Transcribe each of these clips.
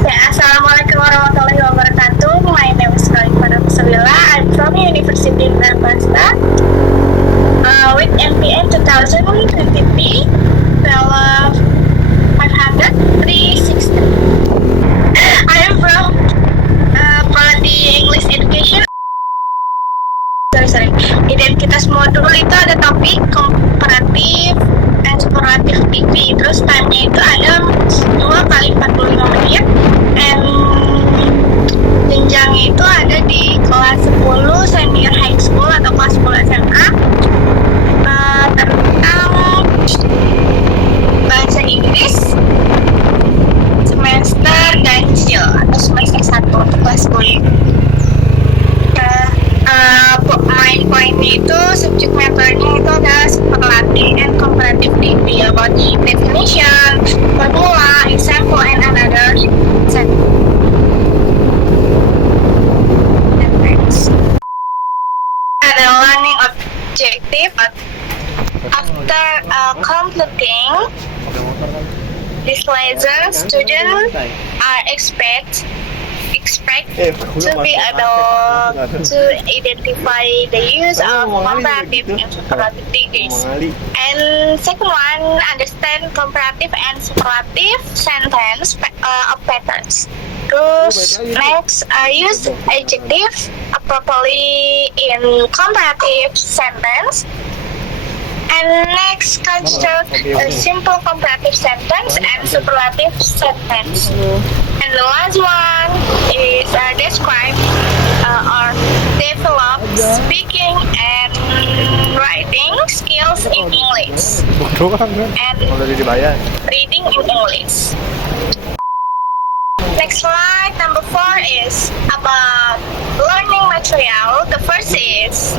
Ya, Assalamualaikum warahmatullahi wabarakatuh. My name is Khalifah Nafisabila. I'm from University of Nebraska. With MPN 2023, 500 I am from Quality English Education. Sorry. Identitas modul itu ada topik komparatif dan superlatif degree. Terus time-nya itu ada 2 kali 45 menit. And jenjangnya itu ada di kelas 10 senior high school atau kelas 10 SMA. Tentang bahasa Inggris semester ganjil atau semester 1 untuk kelas 10. Main poinnya itu subject matter-nya itu ada superlative and comparative degree about definition, formula, example, and another sentence. Ada learning objective. After completing this lesson, students are expected to be able to identify the use of comparative and superlative degrees. And second one, understand comparative and superlative sentence patterns. Terus next, use adjective properly in comparative sentence. And next, construct a simple comparative sentence and superlative sentence. And the last one is describe or develop speaking and writing skills in English and reading in English. Next slide, number 4 is about learning material. The first is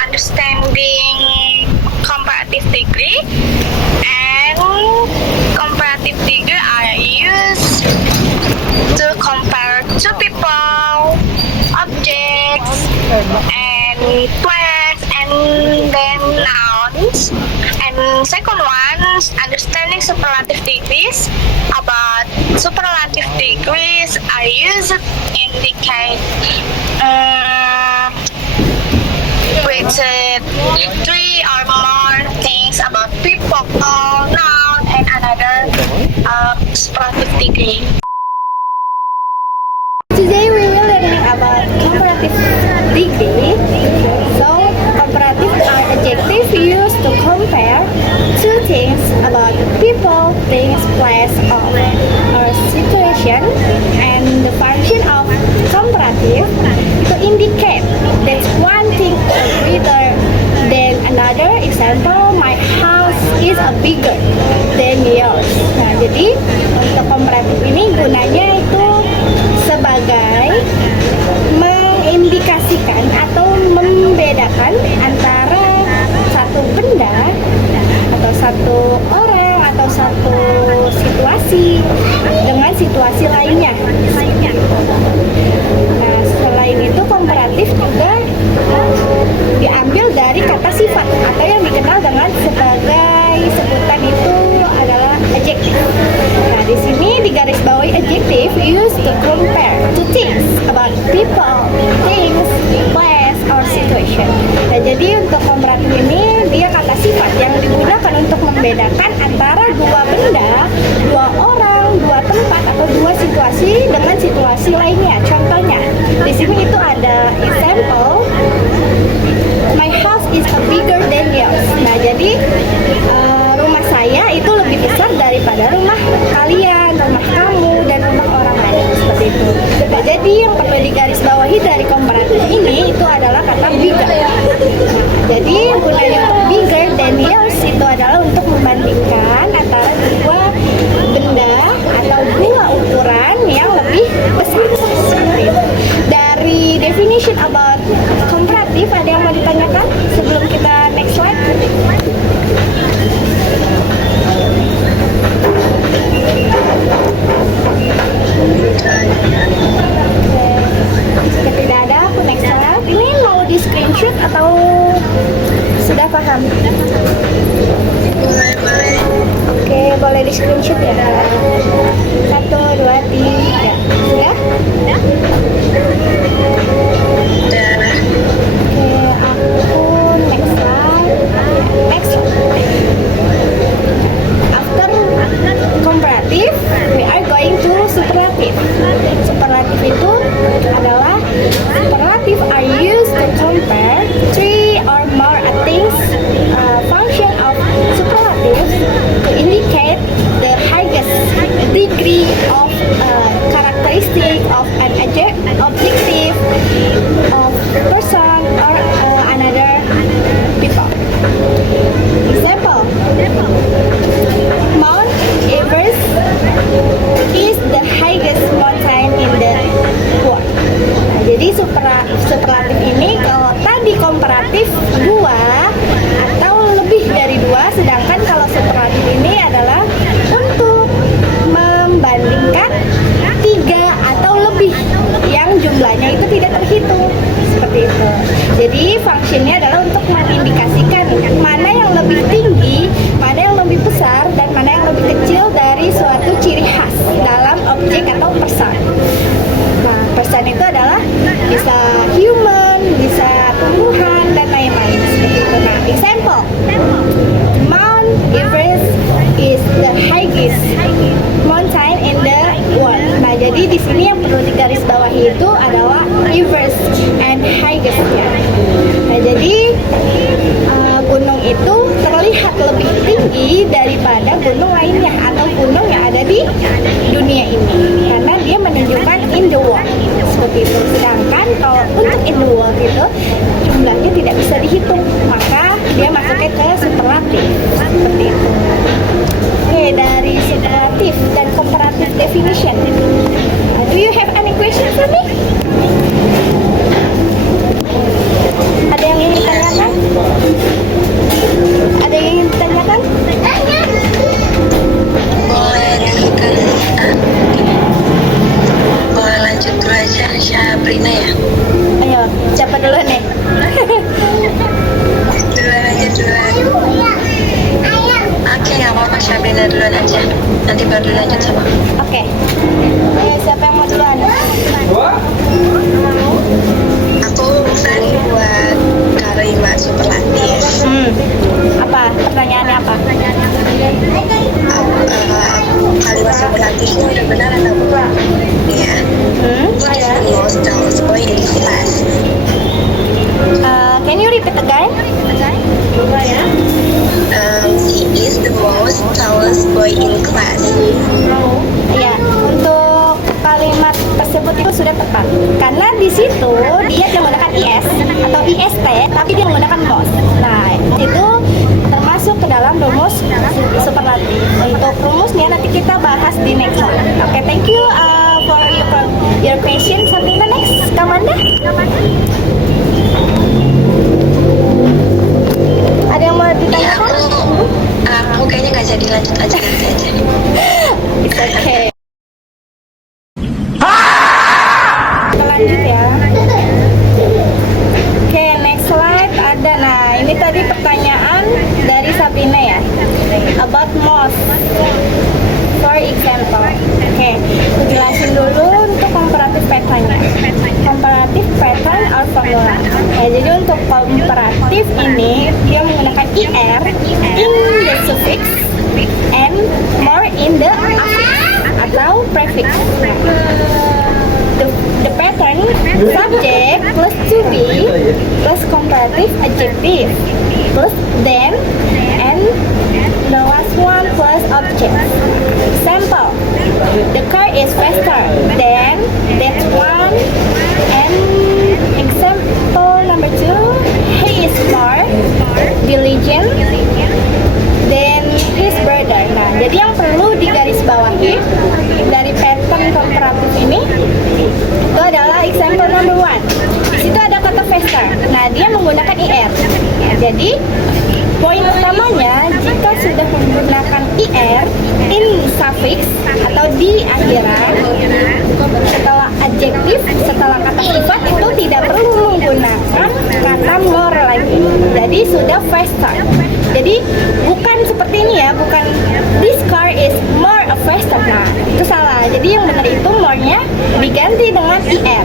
understanding comparative degree, and comparative degree are used to compare two people, objects, and place, and then nouns. And second one, understanding superlative degrees. About superlative degrees are used to indicate with 3 or more things about people, noun, and another superlative degree. Today we will learning about comparative degree. So comparative are adjectives used to compare two things about people, things, place, or situation. And the function of comparative to indicate that one thing is greater than another. Example, my house is bigger than yours. Nah, jadi untuk komparatif ini gunanya itu sebagai mengindikasikan atau membedakan antara satu benda atau satu orang atau satu situasi dengan situasi lainnya. Nah, selain itu komparatif juga diambil dari kata sifat atau yang dikenal dengan sebagai sebutan itu adalah adjective. Nah, di sini di garis bawahi adjective used to compare two things about people, things, place, or situation. Nah, jadi untuk komparatif ini dia kata sifat yang digunakan untuk membedakan antara dua benda, dua orang, dua tempat atau dua situasi dengan situasi lainnya. Contohnya di sini itu ada example, my house is bigger than yours. Nah, jadi rumah saya itu lebih besar daripada rumah kalian, rumah kamu, dan rumah orang lain, seperti itu. Nah, jadi yang perlu digarisbawahi dari komparatif ini itu adalah kata bigger. Jadi gunanya untuk bigger than yours itu adalah untuk membandingkan antara dua benda atau dua ukuran yang lebih screenshot ya. 1, 2, 3. Sudah? Dan Oke, aku next slide. Next slide. After comparative, we are going to superlative. Superlative itu adalah superlative are used to compare three or more things. Function of superlative to indicate the highest degree of characteristic of an objective of person or another people. Example: Mount Everest is the highest mountain in the world. Nah, jadi superlatif ini kalau tadi komparatif 2 atau lebih dari 2, sedangkan kalau superlatif ini adalah untuk membandingkan 3 atau lebih yang jumlahnya itu tidak terhitung, seperti itu. Jadi fungsinya adalah untuk mengindikasikan mana yang lebih tinggi, mana yang lebih besar, dan mana yang lebih kecil dari suatu ciri khas dalam objek atau person. Nah, person itu adalah bisa human, bisa tumbuhan, dan lain-lain seperti itu. Nah, example: Mount Everest is the highest mountain in the world. Nah, jadi di sini yang perlu digarisbawahi itu adalah Everest and highest-nya. Nah, jadi gunung itu terlihat lebih tinggi daripada gunung lainnya atau gunung yang ada di dunia ini karena dia menunjukkan in the world, seperti itu. Sedangkan kalau untuk in the world itu jumlahnya tidak bisa dihitung, maka dia masuknya ke superlatif, seperti itu. Oke, dari superlatif dan comparative definition, do you have any question for me? Ada yang ingin ditanyakan? Ada yang ingin ditanyakan? boleh lanjut dulu aja Syabrina ya. Ayo, siapa dulu nih? Duluan aja duluan. Oke, nggak apa-apa Syabrina duluan aja. Nanti baru lanjut sama. Oke. Siapa yang mau duluan? Aku ready buat kalimat superlatif. Apa? Pertanyaannya apa? Kalimat superlatif itu udah benar atau bukan? Ya. He is the most tallest boy in his class. Can you repeat again? He is the most tallest boy in class. Ya, untuk kalimat tersebut itu sudah tepat karena di situ dia tidak menggunakan is atau ist, tapi dia menggunakan most. Nah, itu termasuk ke dalam rumus superlatif. Untuk rumusnya nanti kita bahas di next one. Oke, thank you for your question. Sabrina, next, Kamanda. Ada yang mau Ya, ditanyakan? aku kayaknya nggak jadi lanjut aja nanti aja. It's okay. Kita lanjut ya. Oke, next slide ada. Nah, ini tadi pertanyaan dari Sabrina ya. About most. For example. Oke, aku jelasin dulu untuk comparative pattern-nya. Comparative pattern or formula. Ya, jadi untuk komparatif ini dia menggunakan er in the suffix and more in the affix atau prefix. The pattern subject plus to be plus comparative adjective plus then and the last one plus object. Example: the car is faster than that one. And example number 2, he is more diligent than his brother. Nah, jadi yang perlu digarisbawahi dari pattern komparatif ini itu adalah example number 1. Di situ ada kata faster. Nah, dia menggunakan er. Jadi poin utamanya jika sudah menggunakan er in suffix atau di akhiran setelah adjektif, setelah kata sifat itu tidak perlu menggunakan kata kata more lagi. Jadi sudah faster. Jadi bukan seperti ini ya, bukan this car is more faster. Nah, itu salah. Jadi yang benar itu more-nya diganti dengan er.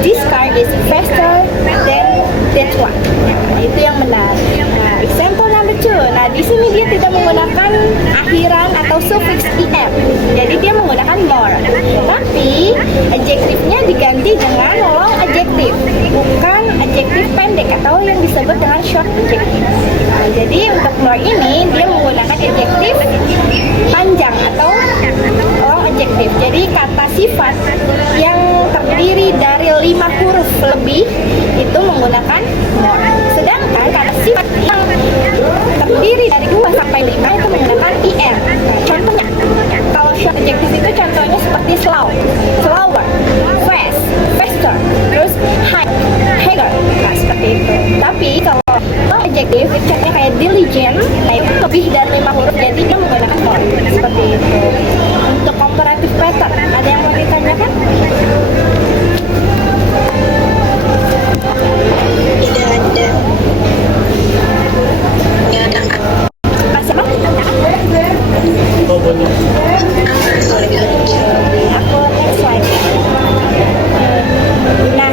This car is faster than that one. Nah, itu yang benar. Nah, example number 2. Nah, di sini dia tidak menggunakan akhiran atau suffix er. Jadi dia menggunakan more. Tapi adjektifnya diganti dengan long adjective, bukan adjektif pendek atau yang disebut dengan short adjective. Nah, jadi untuk more ini dia menggunakan adjektif panjang atau long adjective. Jadi kata sifat yang terdiri dari 5 huruf lebih itu menggunakan more. Sedangkan kata sifat yang terdiri dari 2 sampai 5 itu menggunakan er. Nah, contohnya kalau short adjective itu contohnya seperti slow, slower, fast, faster, terus high, higher. Nah, seperti itu. Tapi kalau long adjective contohnya kayak diligent, nah itu lebih dari 5 huruf, jadi dia menggunakan more. Seperti itu. Untuk comparative pattern, ada yang mau ditanyakan? Tidak ada. Ya ada Kak. Masih apa? Aku next slide. Nah,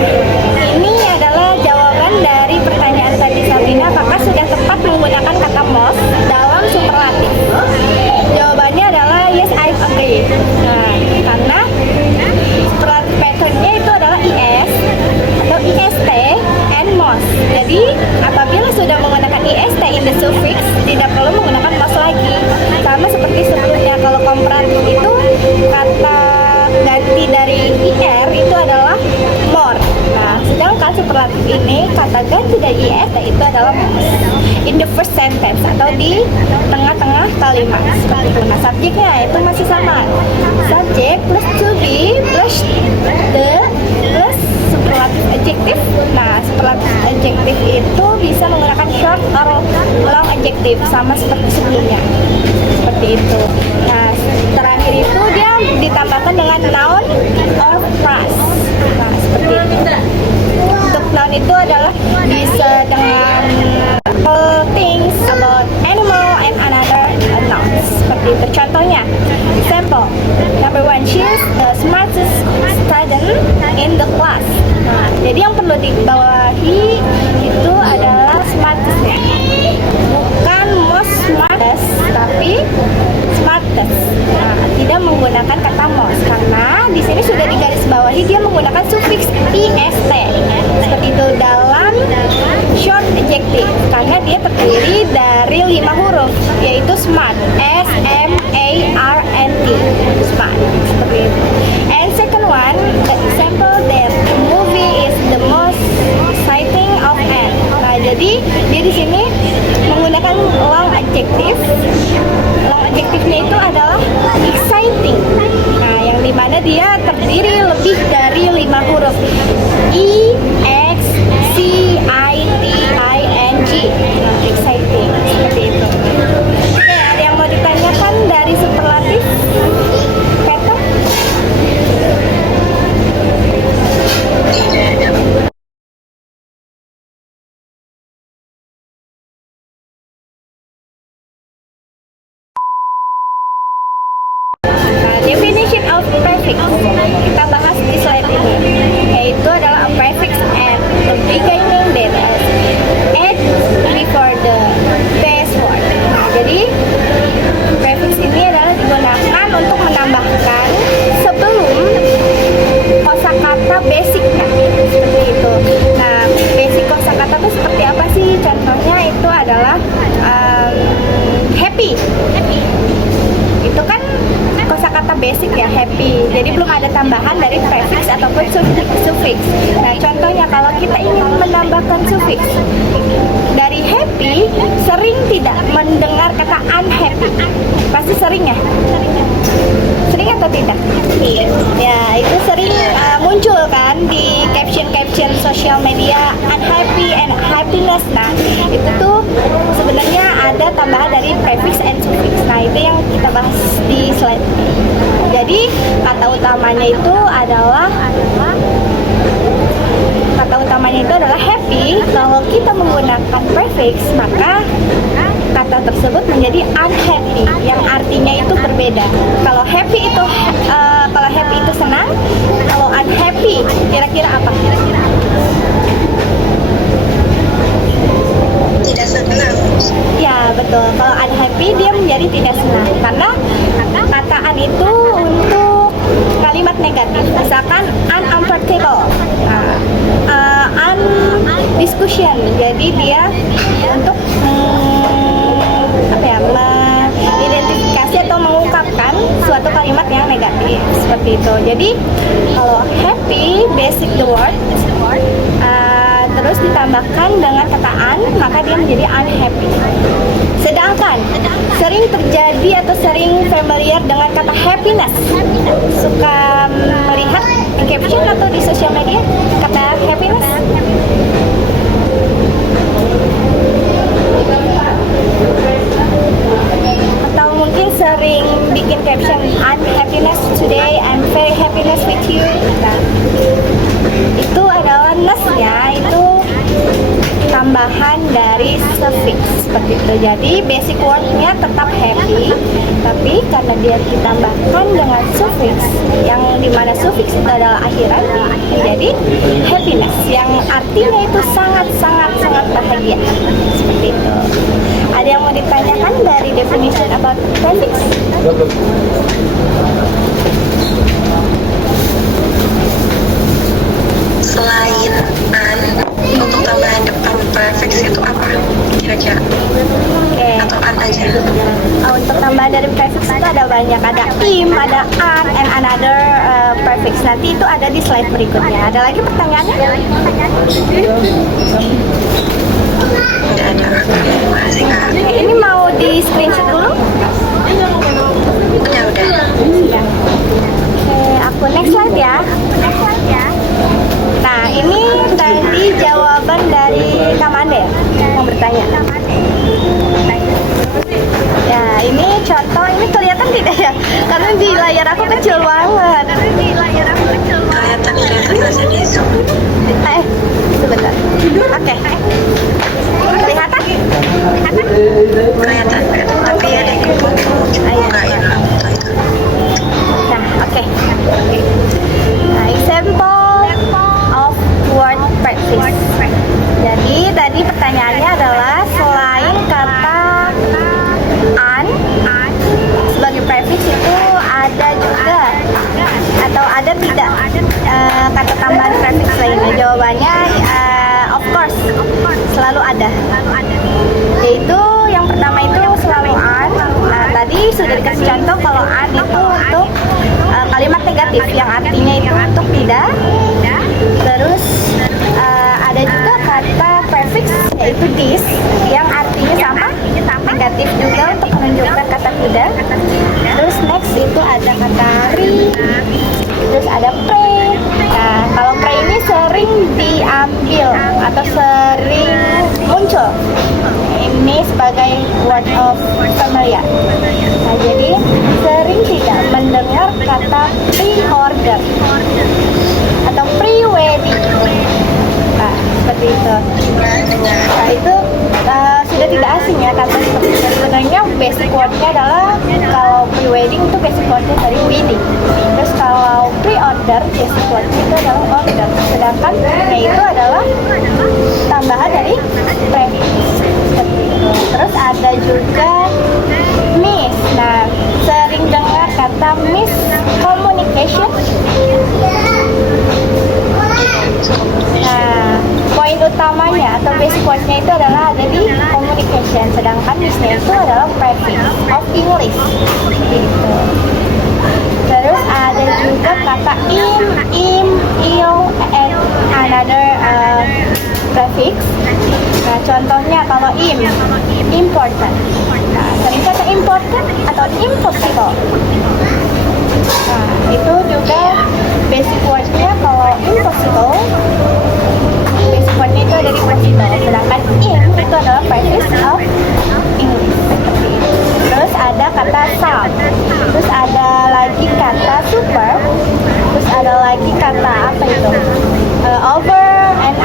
ini adalah jawaban dari pertanyaan tadi Sabrina. Apakah sudah tepat menggunakan kata most dalam superlatif? Jawabannya adalah yes, I agree. Nah, karena superlatif patternnya itu adalah is atau ist and most. Jadi apabila sudah menggunakan ist in the suffix, tidak perlu menggunakan most lagi. Sama seperti sebelumnya, kalau komparatif itu kata ganti dari ir itu adalah more. Nah, sedangkan superlatif ini kata ganti dari ist itu adalah most in the first sentence atau di tengah-tengah kalimat seperti itu. Nah, subjeknya itu masih sama, subject plus to be plus the plus superlatif adjektif. Nah, superlatif adjektif itu bisa menggunakan short or long adjektif sama seperti sebelumnya. Seperti itu. Nah, terakhir itu dia ditambahkan dengan noun or phrase. Nah, seperti itu. Untuk noun itu adalah bisa dengan all things about animal and another nouns. Seperti itu. Contohnya, example number 1, she is the smartest student in the class. Nah, jadi yang perlu dibawahi itu adalah smartest-nya, bukan most smartest, tapi smartest. Nah, tidak menggunakan kata most karena di sini sudah digarisbawahi dia menggunakan suffix ist seperti itu dalam short adjective karena dia terdiri dari 5 huruf yaitu smart, s m a r n t, smart, seperti itu. And second one, the example that movie is the most exciting of all. Nah, jadi dia di sini menggunakan long adjective. Long adjective-nya itu adalah exciting. Nah, yang dimana dia terdiri lebih dari 5 huruf e x c i t i n g. Nah, exciting seperti itu. Oke, ada yang mau ditanyakan dari superlatif pattern? Definition of prefix kita bahas di slide ini, yaitu adalah a prefix at the beginning that add before the base word. Nah, jadi prefix ini adalah digunakan untuk menambahkan sebelum kosakata basicnya, seperti itu. Nah, basic kosakata itu seperti apa sih? Contohnya itu adalah happy. Itu kan kosakata basic ya, happy. Jadi belum ada tambahan dari prefix ataupun suffix. Nah, contohnya kalau kita ingin menambahkan suffix dari happy, sering tidak mendengar kata unhappy? Pasti sering ya? Sering atau tidak? Iya. Ya, itu sering muncul kan di caption-caption sosial media, unhappy and happiness. Nah, itu tuh sebenarnya ada tambahan dari prefix and suffix. Nah, itu yang kita bahas di slide ini. Jadi kata utamanya itu adalah kata utamanya itu adalah happy. Kalau kita menggunakan prefix, maka kata tersebut menjadi unhappy, yang artinya itu berbeda. Kalau happy itu senang, kalau unhappy kira-kira apa? Tidak senang. Ya betul. Kalau unhappy dia menjadi tidak senang karena kataan itu untuk kalimat negatif. Misalkan uncomfortable, undiscussion. Jadi dia untuk mengidentifikasi atau mengungkapkan suatu kalimat yang negatif seperti itu. Jadi kalau happy basic the word, terus ditambahkan dengan kata un, maka dia menjadi unhappy. Sedangkan sering terjadi atau sering familiar dengan kata happiness. Suka melihat di caption atau di sosial media kata happiness? Atau mungkin sering bikin caption I'm happiness today, I'm very happiness with you. Nah, itu adalah ness-nya, itu tambahan dari suffix seperti itu. Jadi basic word-nya tetap happy, tapi karena dia ditambahkan dengan suffix, yang dimana suffix itu adalah akhiran, jadi happiness, yang artinya itu sangat bahagia seperti itu. Ada yang mau ditanyakan dari definition about prefix? Selain an, untuk tambahan depan prefix itu apa? Kira-kira? Oke. Atau an aja? Untuk tambahan dari prefix itu ada banyak, ada im, ada an, and another prefix. Nanti itu ada di slide berikutnya. Ada lagi pertanyaannya? Udah ada. Makasih Kak. Oke, ini mau di screenshot dulu? Udah. Ya. Oke, aku next slide ya. Nah, ini tadi jawaban dari Kamande yang bertanya. Ya, ini contoh, ini kelihatan tidak ya? Karena di layar aku kecil banget. Kelihatan di Zoom. Sebentar. Oke. Kelihatan? Kelihatan. Tapi ada yang kepotong. Enggak ya. Nah, oke. Nah, example of word prefix. Jadi tadi pertanyaannya adalah selain kata an sebagai prefix itu ada juga atau ada tidak kata tambahan prefix lainnya? Jawabannya of course selalu ada. Yaitu yang pertama itu selalu an. Nah, tadi sudah dikasih contoh kalau an itu untuk kalimat negatif yang artinya itu untuk tidak. Terus ada juga kata prefix yaitu this yang artinya sama negatif juga untuk menunjukkan kata tidak. Terus next itu ada kata re, terus ada pre. Nah, kalau pre ini sering diambil atau sering muncul ini sebagai word of familiar. Nah, jadi sering tidak mendengar kata pre-order atau pre-wedding. Nah, seperti itu. Nah, itu sudah tidak asing ya kata seperti itu. Sebenarnya basic wordnya adalah kalau pre-wedding itu basic wordnya dari wedding. Terus kalau pre-order basic wordnya itu adalah order. Sedangkan itu adalah tambahan dari prefix. Seperti itu. Terus ada juga miss. Nah, sering dengar kata miscommunication. Nah, poin utamanya atau basic wordnya itu adalah ada di communication, sedangkan missnya itu adalah prefix of English. Gitu. Terus ada juga kata im, il, and another prefix. Nah, contohnya kalau important. Nah, sering kata important atau impossible. Nah, itu juga basic wordnya. Kalau impossible, basic wordnya itu ada di possible, sedangkan itu adalah prefix of English. Terus ada kata some, terus ada lagi kata super, terus ada lagi kata apa itu over and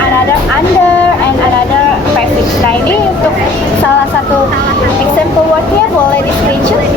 boleh di screenshot